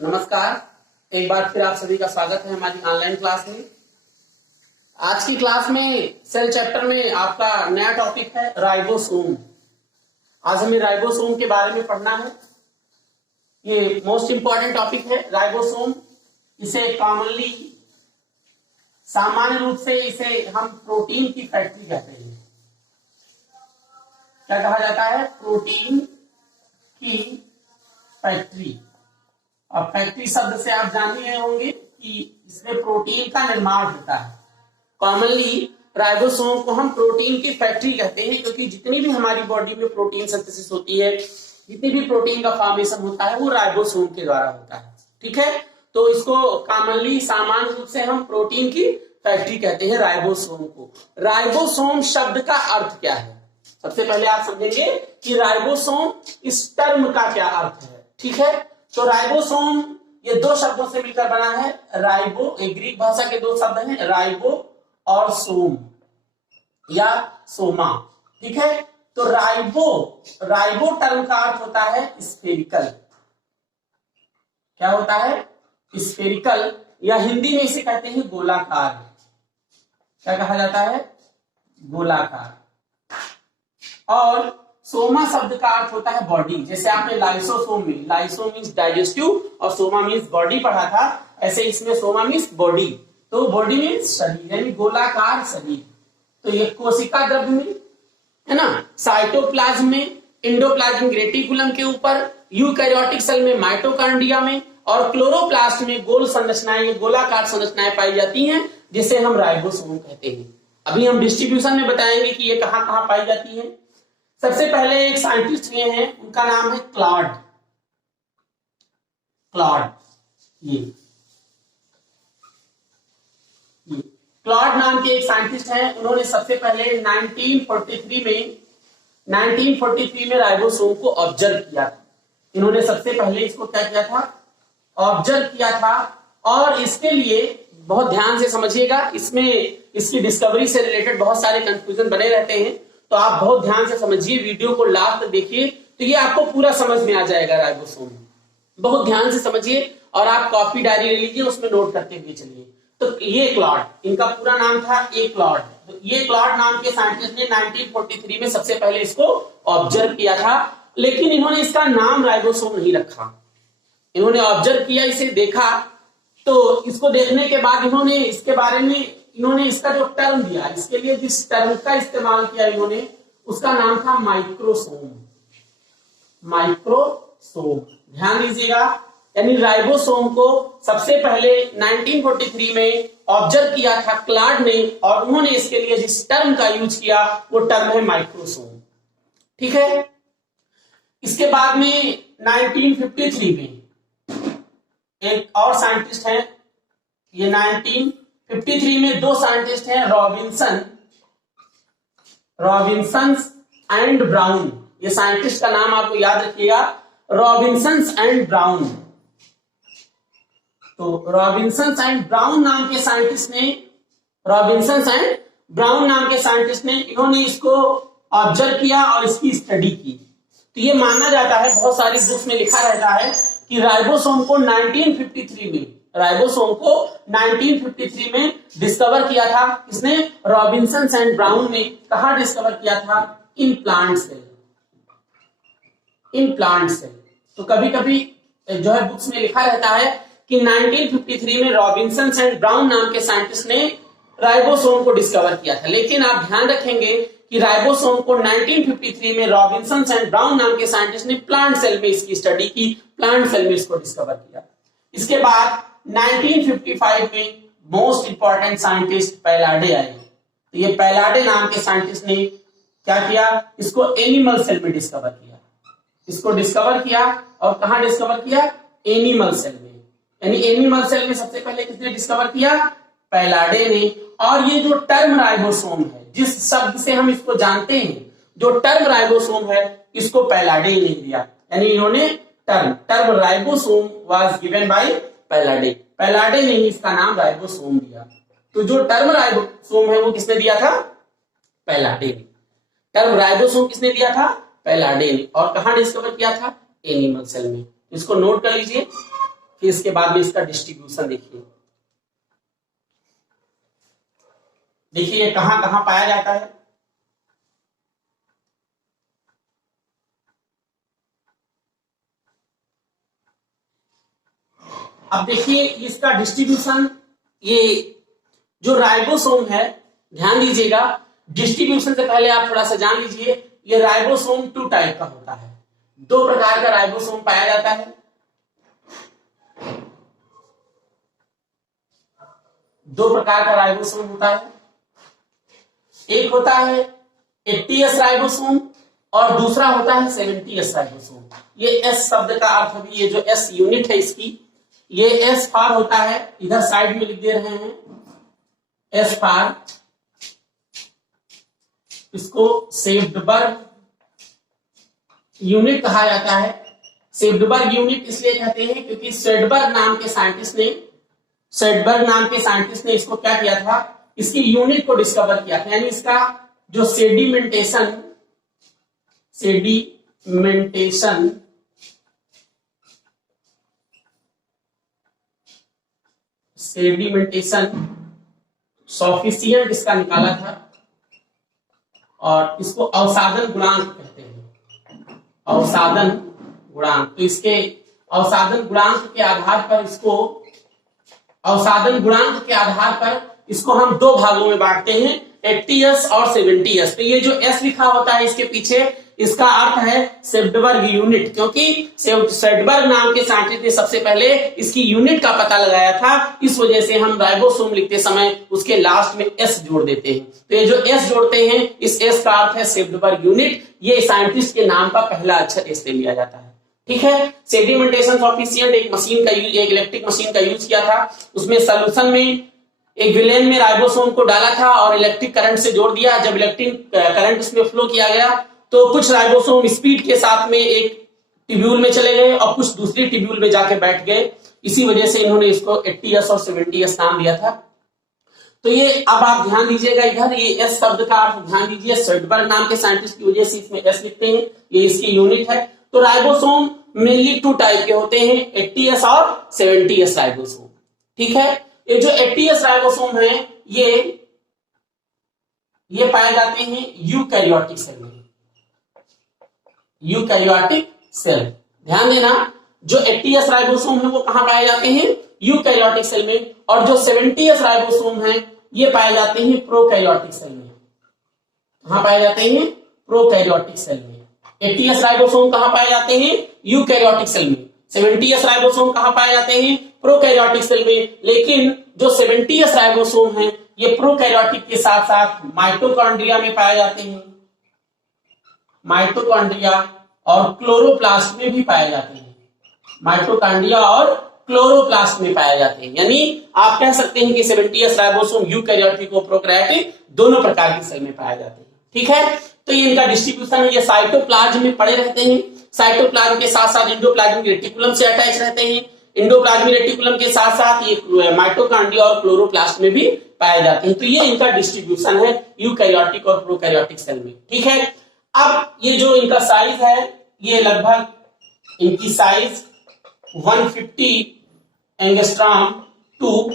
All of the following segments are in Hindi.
नमस्कार। एक बार फिर आप सभी का स्वागत है हमारी ऑनलाइन क्लास में। आज की क्लास में सेल चैप्टर में आपका नया टॉपिक है राइबोसोम। आज हमें राइबोसोम के बारे में पढ़ना है। ये मोस्ट इंपॉर्टेंट टॉपिक है राइबोसोम। इसे कॉमनली सामान्य रूप से इसे हम प्रोटीन की फैक्ट्री कहते हैं। क्या कहा जाता है? प्रोटीन की फैक्ट्री। अब फैक्ट्री शब्द से आप जान ही गए होंगे कि इसमें प्रोटीन का निर्माण होता है। कॉमनली राइबोसोम को हम प्रोटीन की फैक्ट्री कहते हैं, क्योंकि जितनी भी हमारी बॉडी में प्रोटीन सिंथेसिस होती है, जितनी भी प्रोटीन का फॉर्मेशन होता है, वो राइबोसोम के द्वारा होता है। ठीक है, तो इसको कॉमनली सामान्य रूप से हम प्रोटीन की फैक्ट्री कहते हैं राइबोसोम को। राइबोसोम शब्द का अर्थ क्या है? सबसे पहले आप समझेंगे कि राइबोसोम इस टर्म का क्या अर्थ है। ठीक है, तो राइबोसोम ये दो शब्दों से मिलकर बना है। राइबो, एक ग्रीक भाषा के दो शब्द हैं, राइबो और सोम या सोमा। ठीक है, तो राइबो टर्म का अर्थ होता है स्फेरिकल। क्या होता है? स्फेरिकल, या हिंदी में इसे कहते हैं गोलाकार। क्या कहा जाता है? गोलाकार। और सोमा शब्द का अर्थ होता है बॉडी। जैसे आपने लाइसोसोम में, लाइसो मीन्स डाइजेस्टिव और सोमा मीन्स बॉडी पढ़ा था, ऐसे इसमें सोमा मीन्स बॉडी। तो बॉडी मीन्स शरीर, यानी गोलाकार शरीर। तो ये कोशिका द्रव्य में है ना, साइटोप्लाज्म में, एंडोप्लाज्मिक रेटिकुलम के ऊपर, यूकैरियोटिक सेल में, माइटोकॉन्ड्रिया में और क्लोरोप्लास्ट में गोल संरचनाएं, ये गोलाकार संरचनाएं पाई जाती हैं, जिसे हम राइबोसोम कहते हैं। अभी हम डिस्ट्रीब्यूशन में बताएंगे कि ये कहां कहां पाई जाती है। सबसे पहले एक साइंटिस्ट ये हैं, उनका नाम है क्लॉड। ये क्लॉड नाम के एक साइंटिस्ट हैं। उन्होंने सबसे पहले 1943 में राइबोसोम को ऑब्जर्व किया था। इन्होंने सबसे पहले इसको क्या किया था? ऑब्जर्व किया था। और इसके लिए बहुत ध्यान से समझिएगा, इसमें इसकी डिस्कवरी से रिलेटेड बहुत सारे कंफ्यूजन बने रहते हैं, तो आप बहुत ध्यान से समझिए, वीडियो को लास्ट तक देखिए, तो ये आपको पूरा समझ में आ जाएगा राइबोसोम। बहुत ध्यान से समझिए और आप कॉपी डायरी ले लीजिए, उसमें नोट करते हुए चलिए। तो ये क्लॉड, इनका पूरा नाम था ए क्लॉड। तो ये क्लॉड नाम के साइंटिस्ट ने 1943 में सबसे पहले इसको ऑब्जर्व किया था, लेकिन इन्होंने इसका नाम राइबोसोम नहीं रखा। इन्होंने ऑब्जर्व किया, इसे देखा, तो इसको देखने के बाद इन्होंने इसके बारे में इसका जो टर्म दिया, इसके लिए जिस टर्म का इस्तेमाल किया इन्होंने, उसका नाम था माइक्रोसोम। ध्यान दीजिएगा, यानी राइबोसोम को सबसे पहले 1943 में ऑब्जर्व किया था क्लॉड ने, और उन्होंने इसके लिए जिस टर्म का यूज किया वो टर्म है माइक्रोसोम। ठीक है, इसके बाद में 1953 में एक और साइंटिस्ट है। ये 1953 में दो साइंटिस्ट हैं, रॉबिन्सन एंड ब्राउन। ये साइंटिस्ट का नाम आपको याद रखिएगा, रॉबिन्सन एंड ब्राउन। तो रॉबिन्सन एंड ब्राउन नाम के साइंटिस्ट ने इन्होंने इसको ऑब्जर्व किया और इसकी स्टडी की। तो ये माना जाता है, बहुत सारी बुक्स में लिखा रहता है कि राइबोसोम को 1953 में डिस्कवर किया था। किसने? रॉबिन्सन एंड ब्राउन ने। कहा डिस्कवर किया था? In plant cell. तो कभी कभी जो है बुक्स में लिखा रहता है कि 1953 में रॉबिन्सन एंड ब्राउन नाम के साइंटिस्ट ने राइबोसोम को डिस्कवर किया था, लेकिन आप ध्यान रखेंगे कि राइबोसोम को 1953 में रॉबिन्सन एंड ब्राउन नाम के साइंटिस्ट ने प्लांट सेल में इसकी स्टडी की, प्लांट सेल में इसको डिस्कवर किया। इसके बाद 1955 में मोस्ट इंपॉर्टेंट साइंटिस्ट पैलाडे आए। तो ये पैलाडे नाम के साइंटिस्ट ने क्या किया? इसको एनिमल सेल में डिस्कवर किया। और कहां डिस्कवर किया? एनिमल सेल में। यानी एनिमल सेल में सबसे पहले किसने डिस्कवर किया? पैलाडे ने। और ये जो टर्म राइबोसोम है, जिस शब्द से हम इसको जानते हैं, जो टर्म राइबोसोम है, इसको पैलाडे ने दिया। यानी इन्होंने term ribosome was given by पैलाडे ने ही इसका नाम राइबोसोम दिया। तो जो टर्म राइबोसोम है वो किसने दिया था? पैलाडे ने। टर्म राइबोसोम किसने दिया था? पैलाडे ने। और कहां डिस्कवर किया था? एनिमल सेल में। इसको नोट कर लीजिए। फिर इसके बाद में इसका डिस्ट्रीब्यूशन देखिए। देखिए ये कहां कहां पाया जाता है। अब देखिए इसका डिस्ट्रीब्यूशन, ये जो राइबोसोम है, ध्यान दीजिएगा, डिस्ट्रीब्यूशन से पहले आप थोड़ा सा जान लीजिए, ये राइबोसोम 2 टाइप का होता है। 2 प्रकार का राइबोसोम पाया जाता है। 2 प्रकार का राइबोसोम होता है। एक होता है 80S राइबोसोम और दूसरा होता है 70S राइबोसोम। ये एस शब्द का अर्थ भी, ये जो एस यूनिट है इसकी, ये एस फार होता है, इधर साइड में लिख दे रहे हैं एस फार। इसको सेप्टेम्बर्ग यूनिट कहा जाता है। सेप्टेम्बर्ग यूनिट इसलिए कहते हैं क्योंकि सेडबर्ग नाम के साइंटिस्ट ने इसको क्या किया था, इसकी यूनिट को डिस्कवर किया था। यानी इसका जो सेडिमेंटेशन सॉफिशिएंट इसका निकाला था, और इसको अवसादन गुणांक कहते हैं। अवसादन गुणांक, तो इसके अवसादन गुणांक के आधार पर इसको हम 2 भागों में बांटते हैं, 80S और 70S। तो ये जो S लिखा होता है इसके पीछे, इसका अर्थ है सेप्टेम्बर्ग यूनिट, क्योंकि सेप्टेम्बर्ग नाम के साइंटिस्ट ने सबसे पहले इसकी यूनिट का पता लगाया था। इस वजह से हम राइबोसोम लिखते समय उसके लास्ट में S जोड़ देते हैं। तो ये जो S जोड़ते हैं, इस S का अर्थ है सेप्टेम्बर्ग यूनिट। ये साइंटिस्ट के नाम का पहला अक्षर S ले लिया जाता है। ठीक है। सेडिमेंटेशन सॉफिशिएंट एक इलेक्ट्रिक मशीन का यूज किया था। उसमें सोल्यूशन में एक विलेन में राइबोसोम को डाला था और इलेक्ट्रिक करंट से जोड़ दिया। जब इलेक्ट्रिक करंट उसमें फ्लो किया गया तो कुछ राइबोसोम स्पीड के साथ में एक ट्यूब्यूल में चले गए और कुछ दूसरी ट्यूब्यूल में जाके बैठ गए। इसी वजह से इन्होंने इसको 80S और 70S नाम दिया था। तो ये अब आप ध्यान दीजिएगा, इधर ये एस शब्द का आप ध्यान दीजिए, सेडबर्ग नाम के साइंटिस्ट की वजह से इसमें एस लिखते हैं, ये इसकी यूनिट है। तो राइबोसोम मेनली 2 टाइप के होते हैं, 80S और 70S राइबोसोम। ठीक है। ये जो 80S राइबोसोम है ये पाए जाते हैं यूकैरियोटिक सेल में। यूकैरियोटिक सेल, ध्यान देना, जो 80S राइबोसोम है वो कहां पाए जाते हैं, यूकैरियोटिक सेल में, और जो 70S राइबोसोम है ये पाए जाते हैं प्रोकैरियोटिक सेल में। कहां पाए जाते हैं, प्रोकैरियोटिक सेल में। 80S राइबोसोम कहां पाए जाते हैं, यूकैरियोटिक सेल में। 70S राइबोसोम कहां पाए जाते हैं, प्रोकैरियोटिक सेल में। लेकिन जो 70S राइबोसोम है ये प्रोकैरियोटिक के साथ साथ माइटोकॉन्ड्रिया में पाए जाते हैं। माइटोकॉन्ड्रिया और क्लोरोप्लास्ट में भी पाए जाते हैं। माइटोकॉन्ड्रिया और क्लोरोप्लास्ट में पाए जाते हैं। यानी आप कह सकते हैं कि 70S राइबोसोम यूकैरियोटिक और प्रोकैरियोटिक दोनों प्रकार की सेल में पाए जाते हैं। ठीक है। तो ये इनका डिस्ट्रीब्यूशन है, ये साइटोप्लाज्म में पड़े रहते हैं। साइटोप्लाज्म के साथ साथ इंडोप्लाज्मिक रेटिकुलम से अटैच रहते हैं। इंडोप्लाज्मिक रेटिकुलम के साथ साथ ये माइटोकॉन्ड्रिया और क्लोरोप्लास्ट में भी पाए जाते हैं। तो ये इनका डिस्ट्रीब्यूशन है यूकैरियोटिक और प्रोकैरियोटिक सेल में। ठीक है। अब ये जो इनका साइज है, ये लगभग इनकी साइज 150 एंगस्ट्रॉम टू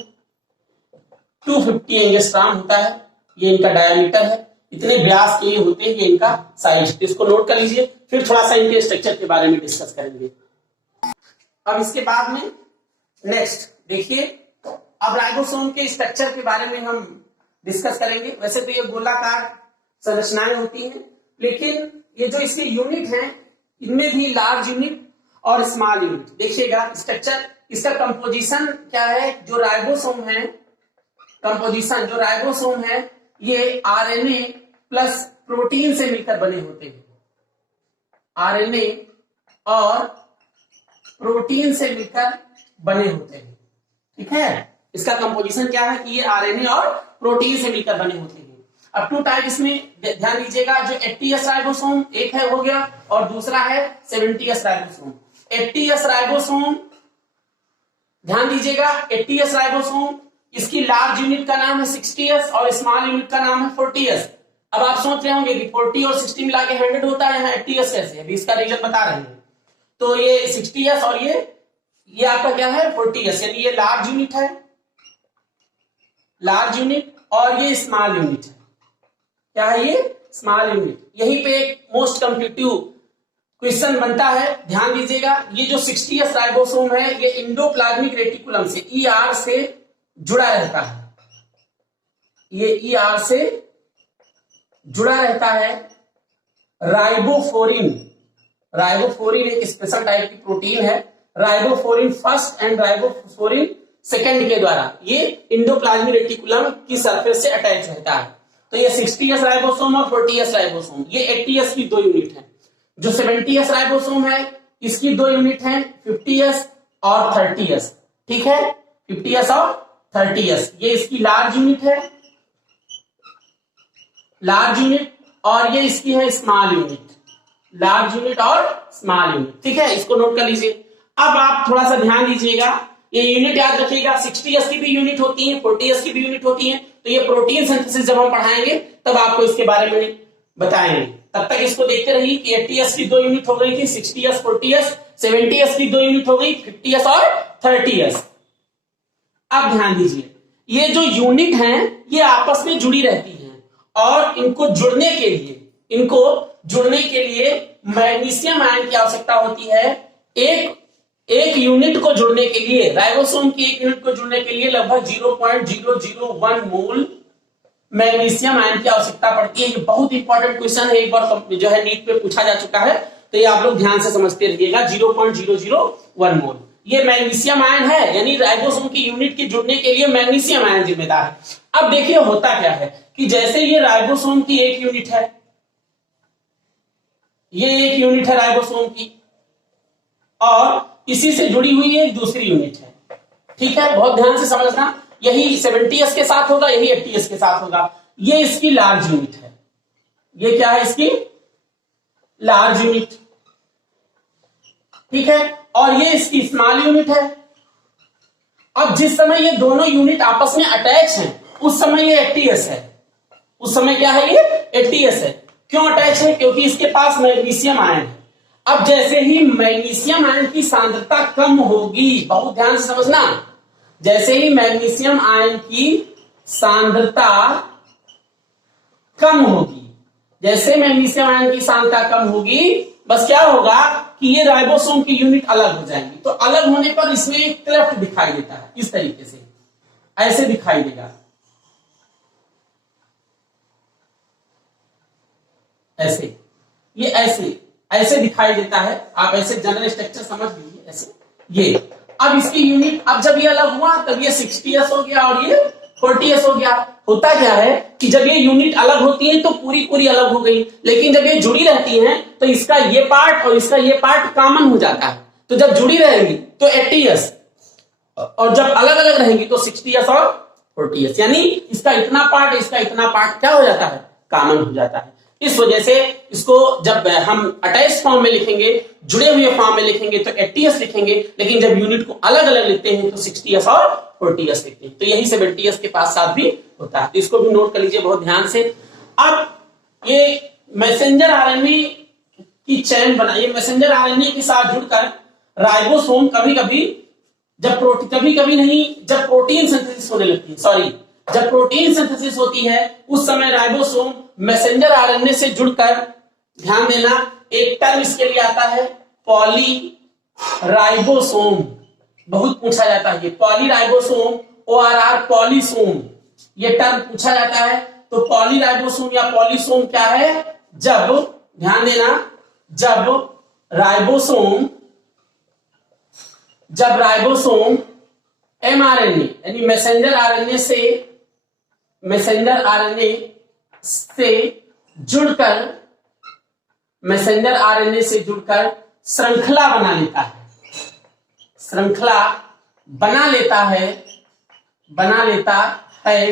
250 एंगस्ट्रॉम होता है। ये इनका डायमीटर है, इतने व्यास के ये होते हैं, ये इनका साइज। तो इसको नोट कर लीजिए, फिर थोड़ा सा इनके स्ट्रक्चर के बारे में डिस्कस करेंगे। अब इसके बाद में नेक्स्ट देखिए, अब राइबोसोम के स्ट्रक्चर के बारे में हम डिस्कस करेंगे। वैसे तो ये गोलाकार संरचनाएं होती हैं, लेकिन ये जो इसके यूनिट हैं इनमें भी लार्ज यूनिट और स्मॉल यूनिट। देखिएगा स्ट्रक्चर, इसका कंपोजिशन क्या है। जो राइबोसोम है, कंपोजिशन जो राइबोसोम है ये आरएनए प्लस प्रोटीन से मिलकर बने होते हैं। आरएनए और प्रोटीन से मिलकर बने होते हैं। ठीक है। इसका कंपोजिशन क्या है कि ये आरएनए और प्रोटीन से मिलकर बने होते हैं। अब 2 टाइप इसमें ध्यान दीजिएगा, जो 80S राइबोसोम एक है हो गया और दूसरा है 70S राइबोसोम। 80S राइबोसोम ध्यान दीजिएगा, 80S राइबोसोम इसकी लार्ज यूनिट का नाम है 60S और स्मॉल यूनिट का नाम है 40S। अब आप सोच रहे होंगे कि 40 और 60 मिला के 100 होता है, यहाँ 80S कैसे, अभी इसका रीजन बता रहे हैं। तो ये 60S और ये ये आपका क्या है 40s, यानी ये लार्ज यूनिट है, लार्ज यूनिट, और ये स्मॉल यूनिट है। क्या है ये? Small unit. यहीं पे एक मोस्ट कॉम्पिटिटिव क्वेश्चन बनता है, ध्यान दीजिएगा। ये जो 60s राइबोसोम है ये इंडोप्लाज्मिक रेटिकुलम से ER से जुड़ा रहता है, ये ER से जुड़ा रहता है। राइबोफ्लोरिन, राइबोफ्लोरिन एक स्पेशल टाइप की प्रोटीन है, राइबोफ्लोरिन फर्स्ट एंड राइबोफ्लोरिन सेकंड के द्वारा ये इंडोप्लाज्मिक रेटिकुलम की सरफेस से अटैच रहता है। तो ये 60s राइबोसोम और 40s राइबोसोम, ये 80s की दो यूनिट है। जो 70s राइबोसोम है इसकी दो यूनिट है, 50s और 30s। ठीक है, 50s और 30s, ये इसकी लार्ज यूनिट है, लार्ज यूनिट, और ये इसकी है स्मॉल यूनिट, लार्ज यूनिट और स्मॉल यूनिट। ठीक है, इसको नोट कर लीजिए। अब आप थोड़ा सा ध्यान दीजिएगा, ये यूनिट याद रखिएगा, 60s की भी यूनिट होती है, 40s की भी यूनिट होती है। तो ये प्रोटीन सिंथेसिस जब हम पढ़ाएंगे तब आपको इसके बारे में बताएंगे। तब तक इसको देखते रहिए कि 80s की दो यूनिट हो गई थी, 60s 40s, 70s की दो यूनिट हो गई, 50s और 30s। अब ध्यान दीजिए, ये जो यूनिट हैं ये आपस में जुड़ी रहती हैं, और इनको जुड़ने के लिए मैग्नीशियम आयन की आवश्यकता होती है। एक यूनिट को जुड़ने के लिए, राइबोसोम की एक यूनिट को जुड़ने के लिए लगभग 0.001 मोल मैग्नीशियम आयन की आवश्यकता पड़ती है। ये बहुत इंपॉर्टेंट क्वेश्चन है, एक बार जो है नीट पे पूछा जा चुका है, तो ये आप लोग ध्यान से समझते रहिएगा। 0.001 मोल ये मैग्नीशियम आयन है, यानी राइबोसोम की यूनिट के जुड़ने के लिए मैग्नीशियम आयन जिम्मेदार है। अब देखिए होता क्या है कि जैसे ये राइबोसोम की एक यूनिट है, ये एक यूनिट है राइबोसोम की, और इसी से जुड़ी हुई एक दूसरी यूनिट है। ठीक है, बहुत ध्यान से समझना, यही 70s के साथ होगा, यही 80s के साथ होगा। ये इसकी लार्ज यूनिट है, ये क्या है इसकी लार्ज यूनिट। ठीक है, और ये इसकी स्मॉल यूनिट है। अब जिस समय ये दोनों यूनिट आपस में अटैच हैं उस समय ये 80s है, उस समय क्या है ये 80s है। क्यों अटैच है? क्योंकि इसके पास मैग्नीशियम आयन है। अब जैसे ही मैग्नीशियम आयन की सांद्रता कम होगी, बहुत ध्यान से समझना, जैसे ही मैग्नीशियम आयन की सांद्रता कम होगी, जैसे मैग्नीशियम आयन की सांद्रता कम होगी, बस क्या होगा कि ये राइबोसोम की यूनिट अलग हो जाएंगी। तो अलग होने पर इसमें एक क्लेफ्ट दिखाई देता है, इस तरीके से ऐसे दिखाई देगा, ऐसे, ये ऐसे दिखाई देता है। आप ऐसे जनरल स्ट्रक्चर समझ लीजिए, ऐसे ये। अब इसकी यूनिट, अब जब ये अलग हुआ तब ये 60s हो गया और ये 40s हो गया। होता क्या है कि जब ये यूनिट अलग होती है तो पूरी अलग हो गई, लेकिन जब ये जुड़ी रहती हैं तो इसका ये पार्ट और इसका ये पार्ट कॉमन हो जाता है। तो जब जुड़ी रहेगी तो 80s, और जब अलग अलग रहेंगी तो 60s और 40s, यानी इसका इतना पार्ट इसका इतना पार्ट क्या हो जाता है, कॉमन हो जाता है। इस वजह से इसको जब हम अटैच फॉर्म में लिखेंगे, जुड़े हुए फॉर्म में लिखेंगे तो 80s लिखेंगे, लेकिन जब यूनिट को अलग अलग लिखते हैं तो 60s और 40s लिखते हैं। तो यही 70s के पास साथ भी होता है, तो इसको भी नोट कर लीजिए बहुत ध्यान से। अब ये मैसेंजर आरएनए की चैन बनाइए, मैसेंजर आरएनए के साथ जुड़कर राइबोसोम कभी कभी नहीं, जब प्रोटीन सिंथेसिस होने लगती है, सॉरी, जब प्रोटीन सिंथेसिस होती है उस समय राइबोसोम मैसेंजर आरएनए से जुड़कर, ध्यान देना, एक टर्म इसके लिए आता है पॉली राइबोसोम, बहुत पूछा जाता है ये पॉली राइबोसोम, ORR पॉलीसोम, ये टर्म पूछा जाता है। तो पॉली राइबोसोम या पॉलीसोम क्या है? जब, ध्यान देना, जब राइबोसोम mRNA यानी मैसेंजर आरएनए से जुड़कर श्रृंखला बना लेता है।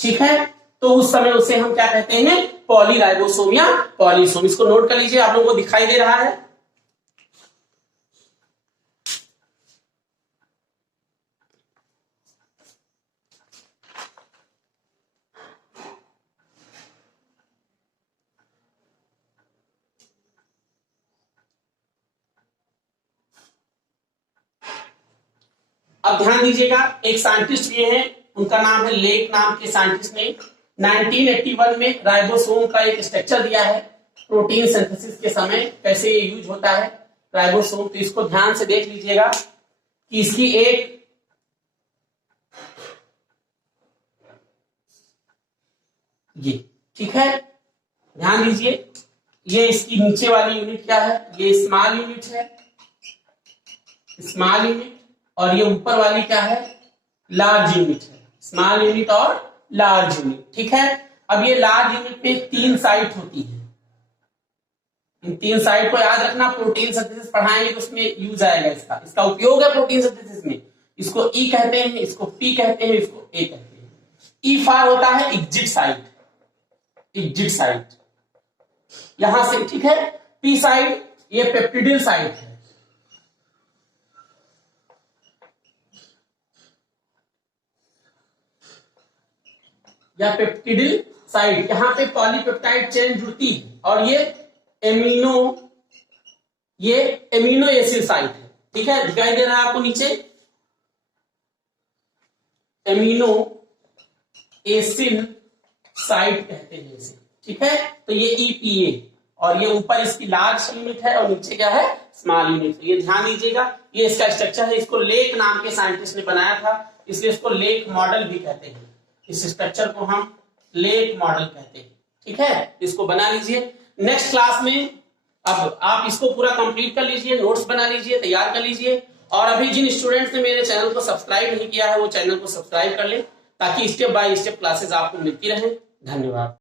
ठीक है, तो उस समय उसे हम क्या कहते हैं, पॉलीराइबोसोम या पॉलीसोम। इसको नोट कर लीजिए, आप लोगों को दिखाई दे रहा है। अब ध्यान दीजिएगा, एक साइंटिस्ट ये है, उनका नाम है लेक, नाम के साइंटिस्ट ने 1981 में राइबोसोम का एक स्ट्रक्चर दिया है, प्रोटीन सिंथेसिस के समय कैसे ये यूज होता है राइबोसोम। तो इसको ध्यान से देख लीजिएगा कि इसकी एक ये, ठीक है, ध्यान दीजिए, ये इसकी नीचे वाली यूनिट क्या है, ये स्मॉल यूनिट है, स्मॉल यूनिट, और ये ऊपर वाली क्या है, लार्ज यूनिट है, स्मॉल यूनिट और लार्ज यूनिट, ठीक है। अब ये लार्ज यूनिट पे 3 साइट होती है, इन 3 साइट को याद रखना, प्रोटीन सिंथेसिस पढ़ाएंगे तो उसमें यूज आएगा, इसका उपयोग है प्रोटीन सिंथेसिस में। इसको ई कहते हैं, इसको पी कहते हैं, इसको ए कहते हैं। ई फॉर होता है एग्जिट साइट, एग्जिट साइट यहां से, ठीक है। पी साइट ये पेप्टिडिल साइट है, या पेप्टिडिल साइट, यहां पे पॉलीपेप्टाइड चेन जुड़ती है, और ये एमिनो एसिड साइट है, ठीक है, दिखाई दे रहा है आपको नीचे, एमिनो एसिड साइट कहते हैं इसे, ठीक है। तो ये ईपीए, और ये ऊपर इसकी लार्ज यूनिट है और नीचे क्या है, स्मॉल यूनिट है। ये ध्यान दीजिएगा, ये इसका स्ट्रक्चर है, इसको लेक नाम के साइंटिस्ट ने बनाया था, इसलिए इसको लेक मॉडल भी कहते हैं, इस स्ट्रक्चर को हम लेक मॉडल कहते हैं, ठीक है। इसको बना लीजिए। नेक्स्ट क्लास में अब आप इसको पूरा कंप्लीट कर लीजिए, नोट्स बना लीजिए, तैयार कर लीजिए, और अभी जिन स्टूडेंट्स ने मेरे चैनल को सब्सक्राइब नहीं किया है वो चैनल को सब्सक्राइब कर ले, ताकि स्टेप बाय स्टेप क्लासेस आपको मिलती रहे। धन्यवाद।